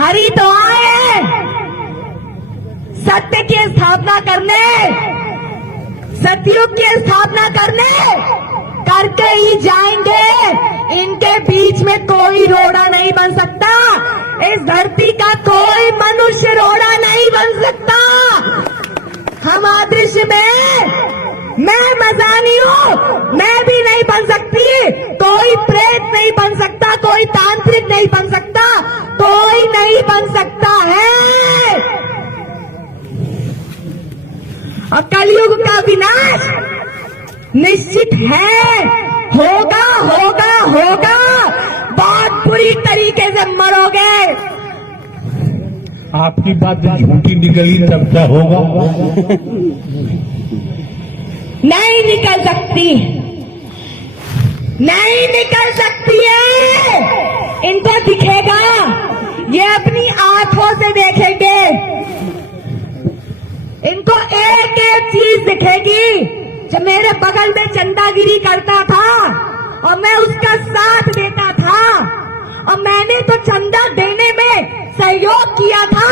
हरि तो आए सत्य की स्थापना करने, सतयुग की स्थापना करने, करके ही जाएंगे। इनके बीच में कोई रोड़ा नहीं बन सकता। इस धरती का कोई मनुष्य रोड़ा नहीं बन सकता। हम अदृश्य में, मैं मजानी हूँ, मैं भी नहीं बन सकती। कोई प्रेत नहीं बन सकता, कोई तांत्रिक नहीं बन सकता, कोई नहीं बन सकता है। और कलयुग का विनाश निश्चित है, होगा होगा होगा। बहुत बुरी तरीके से मरोगे। आपकी बात झूठी निकली तब क्या होगा? नहीं निकल सकती, नहीं निकल सकती है। इनको दिखेगा, ये अपनी आंखों से देखेंगे। इनको एक एक चीज दिखेगी। जब मेरे बगल में चंदागिरी करता था और मैं उसका साथ देता था, और मैंने तो चंदा देने में सहयोग किया था,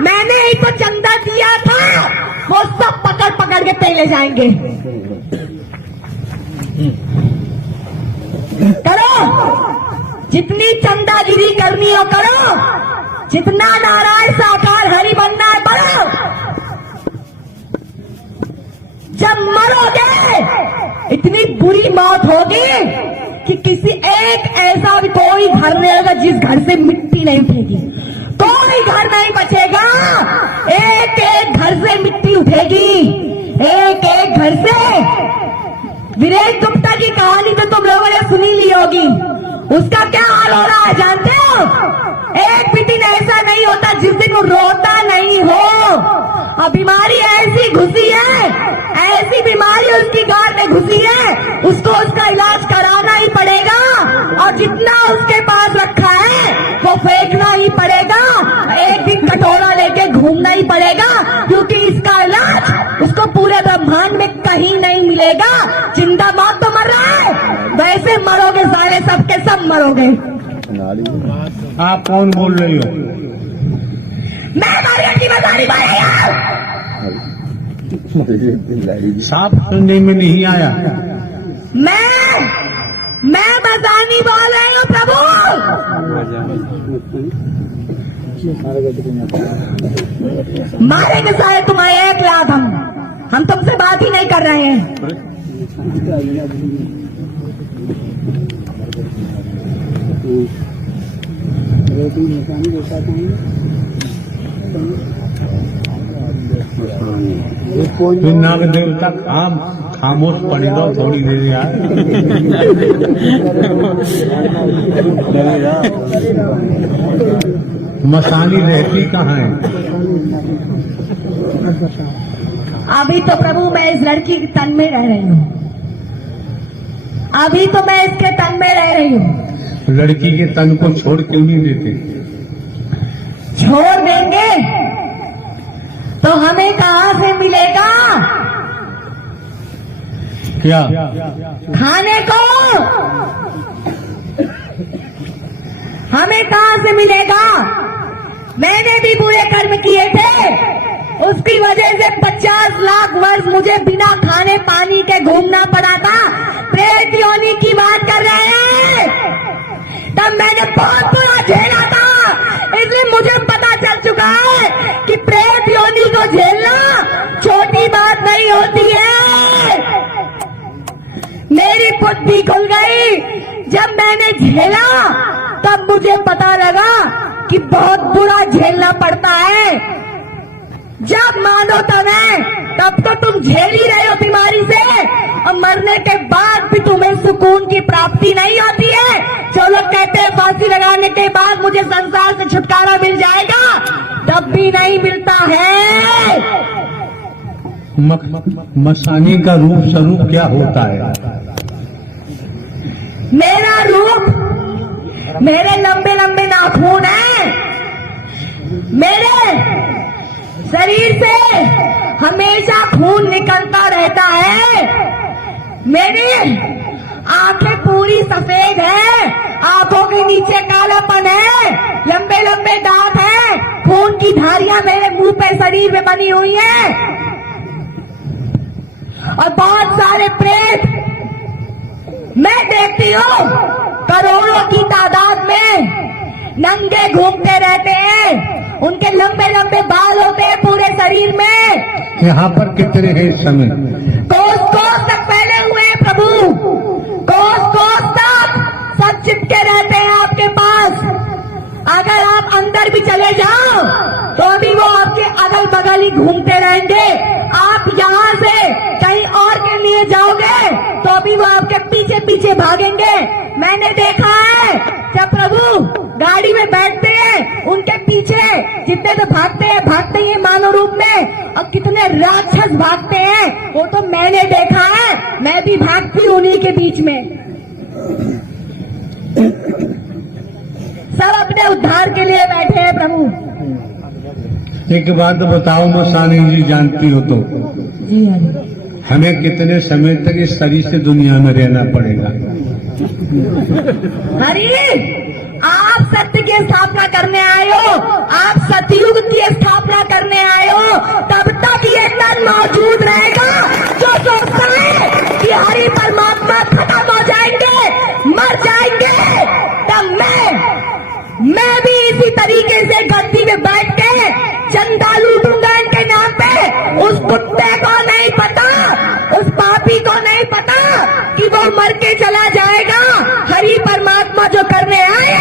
मैंने ही तो चंदा दिया था, वो सब पकड़ पकड़ के पहले जाएंगे। करो, जितनी चंदागिरी करनी हो करो, जितना नारायण साकार हरि बनना है बढ़ो। जब मरोगे इतनी बुरी मौत होगी कि किसी एक ऐसा भी कोई घर नहीं होगा जिस घर से मिट्टी नहीं उठेगी। कोई घर नहीं बचेगा। एक एक घर से मिट्टी उठेगी, एक एक घर से। वीरेंद्र गुप्ता की कहानी तो तुम लोगों ने सुनी ली होगी। उसका क्या हाल हो रहा है जानते हो? एक भी दिन ऐसा नहीं होता जिस दिन वो रोता नहीं हो। और बीमारी ऐसी घुसी है, ऐसी बीमारी उसकी गांठ में घुसी है, उसको उसका इलाज कराना ही पड़ेगा। और जितना उसके पास रखा है वो फेंकना ही पड़ेगा। एक दिन कटोरा लेके घूमना ही पड़ेगा, क्योंकि इसका इलाज उसको पूरे ब्रह्मांड में कहीं नहीं मिलेगा। जिंदा मौत तो मर रहा है, वैसे मरोगे सारे, सबके सब मरोगे। आप कौन बोल रही हो? मैं मारिया की मजारी साफ सुनने में नहीं आया। मैं बजानी बोल रही हूँ प्रभु। मारेंगे सारे तुम्हारे 1 लाख। हम तुमसे बात ही नहीं कर रहे हैं। नाग देवता काम खामोश पड़ी दो थोड़ी देर यार। मसानी रहती कहाँ है? अभी तो प्रभु मैं इस लड़की के तन में रह रही हूँ। अभी तो मैं इसके तन में रह रही हूँ। लड़की के तन को छोड़ क्यों नहीं देते? छोड़ देंगे तो हमें कहाँ से मिलेगा क्या? खाने को हमें कहाँ से मिलेगा? मैंने भी बुरे कर्म किए थे, उसकी वजह से 50 लाख वर्ष मुझे बिना खाने पानी के घूमना पड़ा था। प्रेत योनि की बात कर रहे हैं। तब मैंने बहुत बुरा झेला था, इसलिए मुझे पता चल चुका है कि प्रेत योनि को झेलना छोटी बात नहीं होती है। मेरी बुद्धि खुल गई जब मैंने झेला, तब मुझे पता लगा कि बहुत बुरा झेलना पड़ता है। जब मानो तब तो तुम झेल ही रहे हो बीमारी से, और मरने के बाद भी तुम्हें सुकून की प्राप्ति नहीं होती है। जो लोग कहते हैं फांसी लगाने के बाद मुझे संसार से छुटकारा मिल जाएगा, तब भी नहीं मिलता है। मसानी का रूप स्वरूप क्या होता है? मेरा रूप, मेरे लंबे लंबे नाखून हैं। मेरे शरीर से हमेशा खून निकलता रहता है। मेरी आंखें पूरी सफेद है, आंखों के नीचे कालापन है, लंबे लंबे दांत है। खून की धारियां मेरे मुंह पे शरीर में बनी हुई हैं और बहुत सारे प्रेत मैं देखती हूँ करोड़ों की तादाद में नंगे घूमते रहते हैं। उनके लंबे लंबे बाल होते हैं पूरे शरीर में। यहाँ पर कितने हैं इस समय? कोस कोस तक फैले हुए हैं प्रभु, कोस कोस तक सब चिपके रहते हैं आपके पास। अगर आप अंदर भी चले जाओ तो भी वो आपके अगल बगल ही घूमते रहेंगे। आप यहाँ से कहीं और के लिए जाओगे तो भी वो आपके पीछे पीछे भागेंगे। मैंने देखा है जब प्रभु गाड़ी में बैठते हैं उनके पीछे जितने तो भागते ही हैं मानव रूप में, और कितने राक्षस भागते हैं वो तो मैंने देखा है। मैं भी भागती हूँ उन्हीं के बीच में। सब अपने उद्धार के लिए बैठे हैं प्रभु। एक बात बताओ मसानी जी, जानती हो तो जी हाँ, हमें कितने समय तक इस शरीर से दुनिया में रहना पड़ेगा? हरि आप सत्य की स्थापना करने आए हो, आप सतयुग की स्थापना करने आए हो। तब तक ये तन मौजूद रहेगा जो सोचता है कि हरि परमात्मा खत्म हो जाएंगे, मर जाएंगे। तब मैं भी इसी तरीके से गद्दी में बैठ के चंदा लूटूंगा इनके नाम पे। उस कुत्ते को नहीं पता, उस पापी को नहीं पता कि वो मर के चला जाएगा। हरि परमात्मा जो करने आए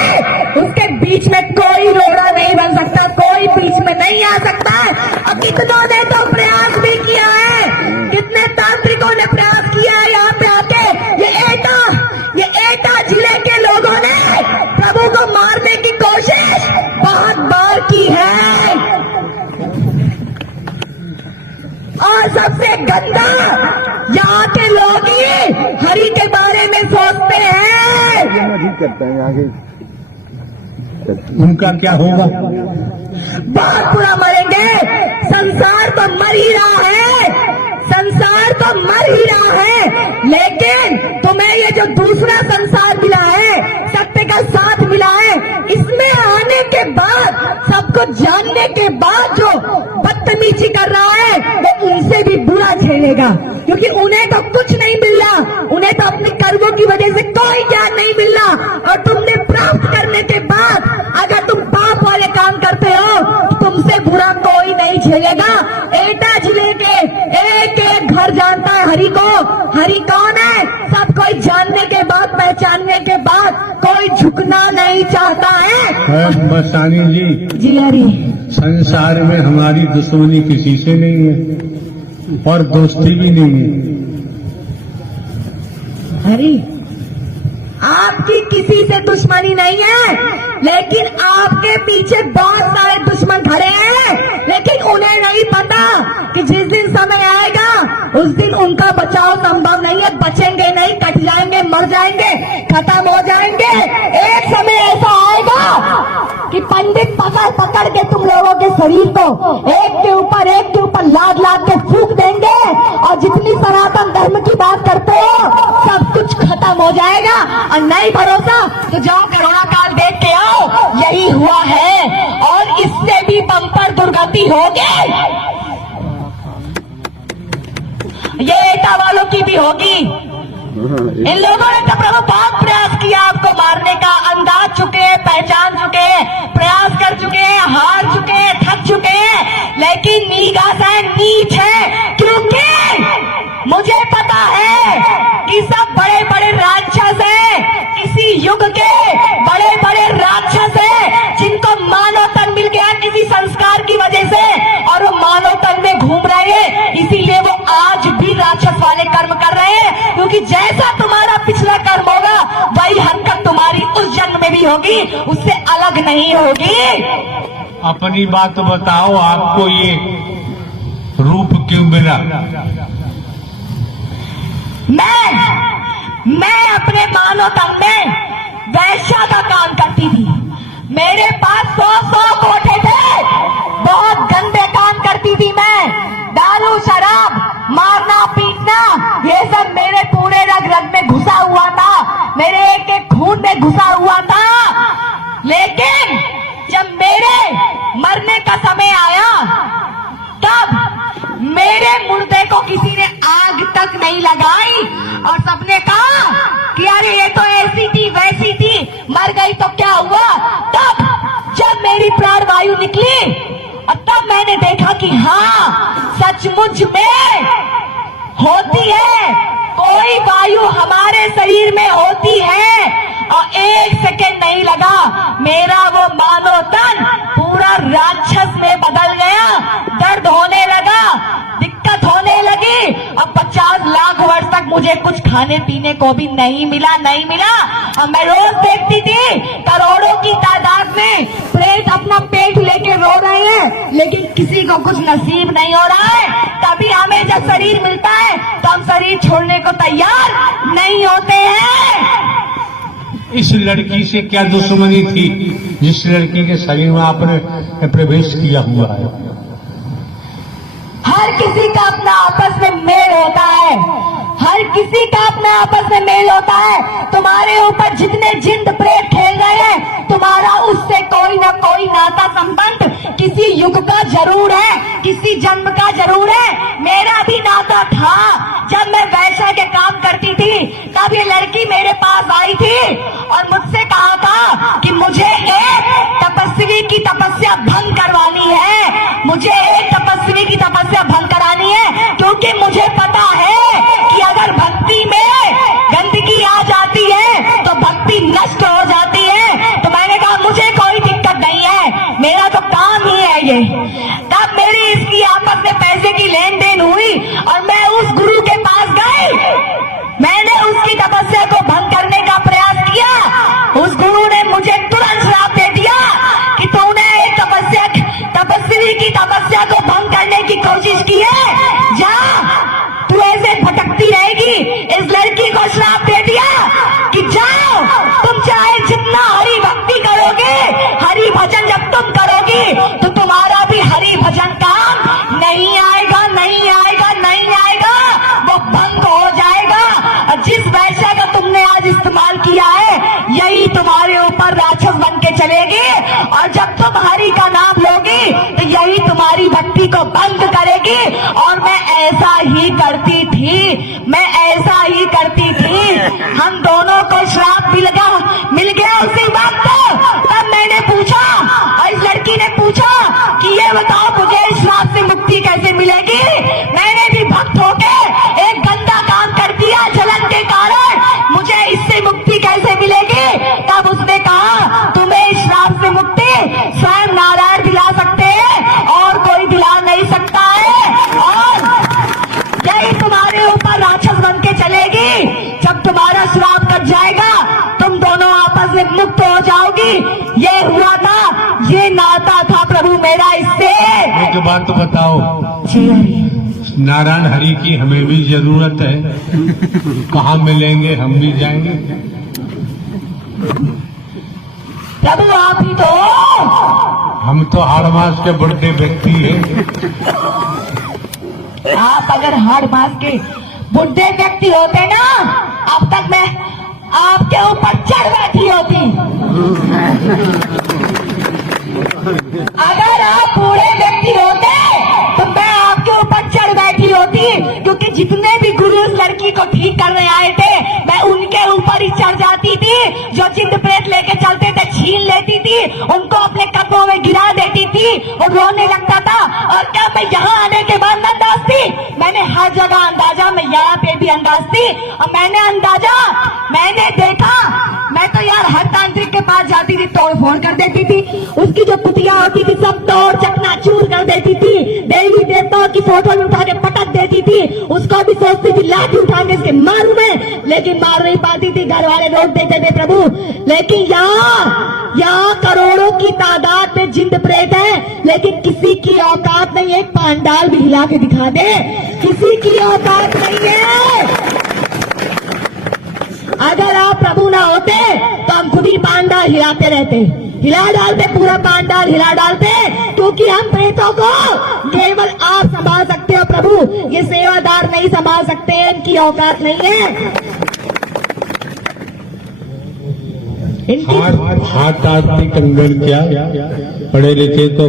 उसके बीच में कोई रोड़ा नहीं बन सकता, कोई बीच में नहीं आ सकता। अब कितनों ने तो प्रयास भी किया है, कितने तांत्रिकों ने प्रयास किया है यहाँ पे आके। ये एटा जिले के लोगों ने प्रभु को मारने की कोशिश बहुत बार की है। और सबसे गंदा यहाँ के लोग ही हरि के बारे में सोचते हैं। उनका क्या होगा? बहुत बुरा मरेंगे। संसार तो मर ही रहा है, संसार तो मर ही रहा है, लेकिन तुम्हें ये जो दूसरा संसार मिला है, सत्य का साथ मिला है, इसमें आने के बाद, सबको जानने के बाद जो बदतमीजी कर रहा है वो उनसे भी बुरा झेलेगा, क्योंकि उन्हें तो कुछ नहीं मिल रहा, उन्हें तो अपने कर्मों की वजह से कोई ज्ञान नहीं मिल रहा। और तुमने प्राप्त करने के बाद अगर तुम पाप वाले काम करते हो तो तुमसे बुरा कोई नहीं झेलेगा। एटा जिले के एक एक घर जानता है हरि को। हरि कौन है सब कोई जानने के बाद, पहचानने के बाद कोई झुकना नहीं चाहता है। मसानी जी हरि, संसार में हमारी दुश्मनी किसी से नहीं है और दोस्ती भी नहीं है। हरि, आपकी किसी से दुश्मनी नहीं है, लेकिन आपके पीछे बहुत सारे दुश्मन खड़े हैं, लेकिन उन्हें नहीं पता कि जिस दिन समय आएगा उस दिन उनका बचाव संभव नहीं है। बचेंगे नहीं, कट जाएंगे, मर जाएंगे, खत्म हो जाएंगे। एक समय ऐसा आएगा कि पंडित पकड़ पकड़ के तुम लोगों के शरीर को एक के ऊपर लाद लाद के फूंक देंगे, और जितनी सनातन धर्म की बात करते हो सब कुछ खत्म हो जाएगा। और नहीं भरोसा तो जाओ कोरोना काल देख के आओ, यही हुआ है और इससे भी बम्पर दुर्गति होगी। ये एटा वालों की भी होगी। इन लोगों ने तो प्रभु बहुत प्रयास किया आपको मारने का, अंदाज चुके हैं, पहचान चुके हैं, प्रयास कर चुके हैं, हार चुके हैं, थक चुके हैं, लेकिन नीगास है, नीच है, क्योंकि मुझे पता है कि सब बड़े बड़े राक्षस हैं, किसी युग के बड़े बड़े राक्षस हैं जिनको मानव तन मिल गया किसी संस्कार की वजह से, और वो मानव तन में घूम रहे हैं, इसीलिए वो आज भी राक्षस वाले कर्म कर रहे हैं। क्योंकि जैसा तुम्हारा पिछला कर्म होगा वही हरकत तुम्हारी उस जन्म में भी होगी, उससे अलग नहीं होगी। अपनी बात बताओ, आपको ये रूप क्यों मिला? मैं अपने मानव तन में वैश्या का काम करती थी। मेरे पास 100 कोठे थे, बहुत गंदे काम करती थी मैं। दारू, शराब, मारना, पीटना, ये सब मेरे पूरे रग रग में घुसा हुआ था, मेरे एक एक खून में घुसा हुआ था। लेकिन जब मेरे मरने नहीं लगाई और सबने कहा कि अरे ये तो ऐसी थी वैसी थी, मर गई तो क्या हुआ। तब जब मेरी प्राण वायु निकली और तब मैंने देखा कि हाँ, सचमुच में होती है, कोई वायु हमारे शरीर में होती है। और एक सेकंड नहीं लगा, मेरा वो मानव तन पूरा राक्षस में बदल गया। दर्द होने लगा, दिक्कत होने लगी। अब 50 लाख वर्ष तक मुझे कुछ खाने पीने को भी नहीं मिला। अब मैं रोज देखती थी करोड़ों की तादाद में प्रेत अपना पेट लेके रो रहे हैं, लेकिन किसी को कुछ नसीब नहीं हो रहा है। तभी हमें जब शरीर मिलता है तो हम शरीर छोड़ने को तैयार नहीं होते हैं। इस लड़की से क्या दुश्मनी थी जिस लड़की के शरीर में आपने प्रवेश किया हुआ है? हर किसी का अपना आपस में मेल होता है, हर किसी का अपना आपस में मेल होता है। तुम्हारे ऊपर जितने जिंद प्रेत खेल रहे हैं, तुम्हारा उससे कोई ना कोई नाता संबंध किसी युग का जरूर है, किसी जन्म का जरूर है। मेरा भी नाता था। जब मैं वैश्या के काम करती थी तब ये लड़की मेरे पास आई थी और मुझसे कहा था कि मुझे एक तपस्वी की तपस्या भंग करवानी है, मुझे एक तपस्वी की तपस्या भंग करानी है, क्योंकि मुझे पता है कि अगर भक्ति में गंदगी आ जाती है तो भक्ति नष्ट हो जाती है। तो मैंने कहा मुझे कोई दिक्कत नहीं है, मेरा तो काम ही है ये। तब मेरी इसकी आपस में पैसे की लेन देन हुई और मैं उस गुरु के पास गई। मैंने उसकी तपस्या को भंग करने का प्रयास किया। उस गुरु ने मुझे तुरंत श्राप दे दिया कि तूने एक तपस्वी की तपस्या को भंग करने की कोशिश की है, जा तू ऐसे भटकती रहेगी। इस लड़की को श्राप दे दिया कि जाओ, तुम चाहे जितना हरि भक्ति करोगे, हरि भजन जब तुम करोगी तो तुम्हारा भी हरि भजन काम नहीं आएगा, नहीं आएगा, नहीं आएगा, वो भंग हो जाएगा। और जिस वैश्या का तुमने आज इस्तेमाल किया है यही तुम्हारे ऊपर राक्षस बन के चलेगी, और जब तुम हरि का नाम लोगी तो यही तुम्हारी भक्ति को बंद करेगी। और मैं ऐसा ही करती थी, मैं ऐसा ही करती थी। हम दोनों को श्राप मिल गया उसी वक्त। तब मैंने पूछा और इस लड़की ने पूछा कि ये बताओ मुझे इस श्राप से मुक्ति कैसे मिलेगी। मैंने भी भक्त होके एक गंदा काम कर दिया जलन के कारण, मुझे इससे मुक्ति कैसे मिलेगी। तब उसने कहा तुम्हें इस श्राप से मुक्ति स्वयं नारायण दिला सकते हैं और कोई दिला नहीं सकता है, और यही तुम्हारे ऊपर राक्षस बन के चलेगी। जब तुम्हारा श्राप कट जाएगा तुम दोनों आपस में मुक्त हो जाओगी। ये हुआ था, ये नाता था प्रभु मेरा इससे। एक बात तो बताओ, जी हरि। नारायण हरि की हमें भी जरूरत है, कहाँ मिलेंगे? हम भी जाएंगे। प्रभु आप ही तो, हम तो हर मास के बड़े व्यक्ति हैं। आप अगर हर मास के बुढ़े व्यक्ति होते ना, अब तक मैं आपके ऊपर चढ़ बैठी होती। अगर आप बूढ़े व्यक्ति होते तो मैं आपके ऊपर चढ़ बैठी होती, क्योंकि जितने भी गुरु उस लड़की को ठीक करने आए थे मैं उनके ऊपर ही चढ़ जाती थी। जो जिंद प्रेत लेके चलते थे छीन लेती थी, उनको अपने कपड़ों में गिरा देती थी और रोने लगता था। और क्या मैं यहाँ आने के बाद अंदाज थी, मैंने हर जगह अंदाजा, मैं यहाँ पे भी अंदाज थी। और मैंने अंदाजा, मैंने देखा, मैं तो यार हर तांत्रिक के पास जाती थी, तोड़ फोड़ कर देती थी। उसकी जो कुटिया होती थी सब तोड़ चकनाचूर कर देती थी। देवी देवताओं की फोटो में उठा के पटक देती थी। उसको भी सोचती थी लाठी उठा के इसके मारू मैं, लेकिन मार नहीं पाती थी, घर वाले रोक देते थे प्रभु। लेकिन यहाँ करोड़ों की तादाद में जिंद प्रेत है, लेकिन किसी की औकात नहीं। एक पांडाल भी हिला के दिखा दे, किसी की औकात नहीं है। अगर आप प्रभु ना होते तो हम खुद ही पांडाल हिलाते रहते, हिला डालते, पूरा पांडाल हिला डालते, क्योंकि हम प्रेतों को केवल आप संभाल सकते हो प्रभु, ये सेवादार नहीं संभाल सकते हैं, इनकी औकात नहीं है। हाथ आदमी कंगन क्या, पढ़े लिखे तो